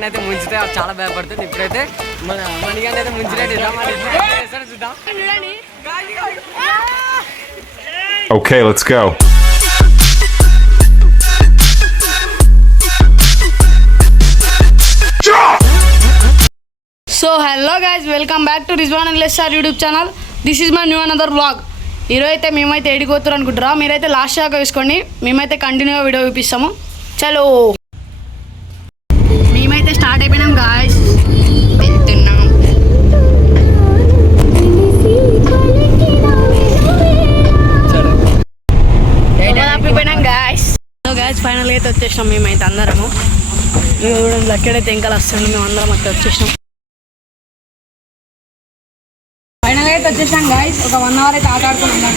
మణిగాన్ని అయితే ముంచితే చాలా భయపడుతుంది. ఇప్పుడైతే మన మణిగాన్ని అయితే ముంచినట్టు చూద్దాం. Okay, let's go. So hello guys, welcome back to Rizwan and Lessar YouTube channel. This is my new another vlog. ఈరోజు అయితే మేమైతే ఎడిపోతారు అనుకుంటారా, మీరైతే లాస్ట్ దాకా వేసుకోండి. మేమైతే కంటిన్యూగా వీడియో చూపిస్తాము. చలో మేమైతే స్టార్ట్ అయిపోయినాం గాయస్. వెళ్తున్నాం. అయిపోయినాం గాయస్. సో గాయస్ ఫైనల్గా అయితే వచ్చేసినాం మేమైతే అందరము. లక్కడైతే ఇంకా వస్తుంది. మేము అందరం అయితే వచ్చేసినాం. ఫైనల్గా అయితే వచ్చేసాం గాయస్. ఒక 1 hour అయితే ఆట ఆడుకుంటున్నాం.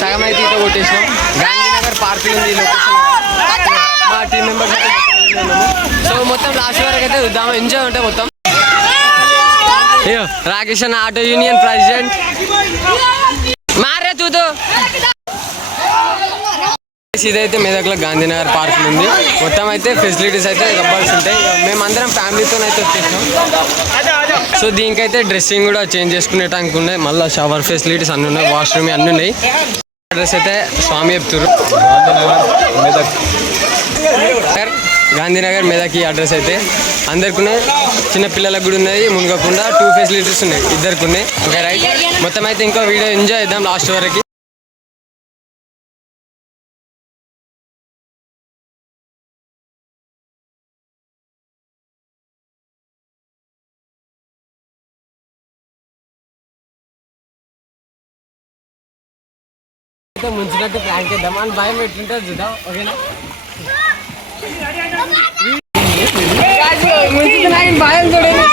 సగం అయితే ఈత కొట్టేసినాం. గాంధీనగర్ పార్క్ ఉంది లొకేషన్. మా టీం మెంబర్స్ సో మొత్తం లాస్ట్ వరకు అయితే చూద్దాం. ఎంజాయ్ ఉంటే మొత్తం. అయ్యో రాకేష్ అన్న ఆటో యూనియన్ ప్రెసిడెంట్ మారే చూద్దు. ఇదైతే మెదక్లో గాంధీనగర్ పార్క్ ఉంది. మొత్తం అయితే ఫెసిలిటీస్ అయితే గబ్బాల్సి ఉంటాయి. మేమందరం ఫ్యామిలీతో అయితే వచ్చేసినాం. సో దీనికైతే డ్రెస్సింగ్ కూడా చేంజ్ చేసుకునేటానికి ఉన్నాయి. మళ్ళీ షవర్ ఫెసిలిటీస్ అన్నీ ఉన్నాయి. వాష్రూమ్ అన్నీ ఉన్నాయి. అడ్రస్ అయితే స్వామి చెప్తారు. గాంధీనగర్ మెదక్ ఈ అడ్రస్ అయితే అందరికి ఉన్నాయి. చిన్న పిల్లలకు కూడా ఉన్నది. మునగకుండా 2 ఫెసిలిటీస్ ఉన్నాయి. ఇద్దరికి ఉన్నాయి. Okay right. మొత్తం అయితే ఇంకో వీడియో ఎంజాయ్ చేద్దాం లాస్ట్ వరకు. ముంచినట్టు ప్లాన్ చేద్దాం అని భయం పెట్టుంటే చూద్దాం. ఓకేనా భయం చూడండి.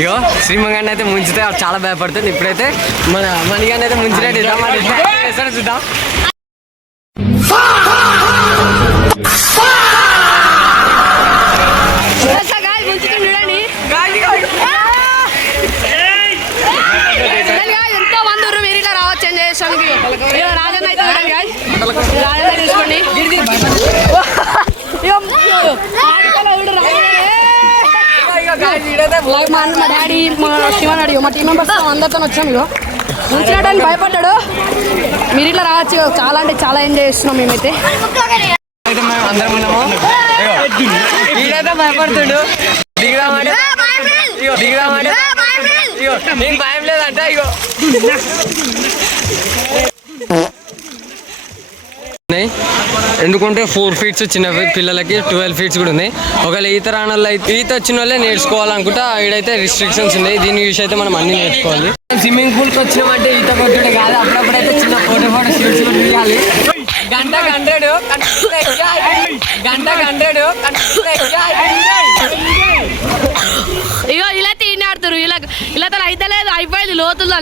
ఇగో శ్రీమంగాన్ని అయితే ముంచితే చాలా భయపడుతుంది. ఇప్పుడైతే మన మణిగాన్ని అయితే ముంచినట్టు చూద్దాం. ఎంతో మంది ఉన్నారు. మీరు ఇట్లా రావచ్చు ఎంజాయ్ చేస్తానికి. రాజన్న అయితే రాజన్న తీసుకోండి. మా డాడీ మా శివన్ అడిగి మా టీం మెంబర్స్ అందరితో వచ్చాము. ఇగో ముంచినట్టు భయపడ్డాడు. మీరు ఇట్లా రావచ్చు. చాలా అంటే చాలా ఎంజాయ్ చేస్తున్నాం మేమైతే. అందరం ఉన్నాము. వీడైతే భయపడుతుడు. దిగుదామంటే నేను భయం లేదంట. ఇగో ఎందుకంటే 4 feet చిన్న పిల్లలకి 12 feet కూడా ఉన్నాయి. ఒకవేళ ఈత రానోళ్ళు అయితే ఈత వచ్చిన వాళ్ళే నేర్చుకోవాలనుకుంటా. ఈడైతే రిస్ట్రిక్షన్స్ ఉన్నాయి. దీని చూసి అయితే మనం అన్ని నేర్చుకోవాలి. స్విమ్మింగ్ పూల్కి వచ్చినామంటే ఈత కొట్టుడే కాదు. అప్పుడప్పుడైతే చిన్న ఫోటో షూట్స్ కూడా తీయాలి. గంటకు 100 ఇగో ఇలా తీని ఆడుతారు. ఇలా అయితే లేదు. అయిపోయింది లోతులు.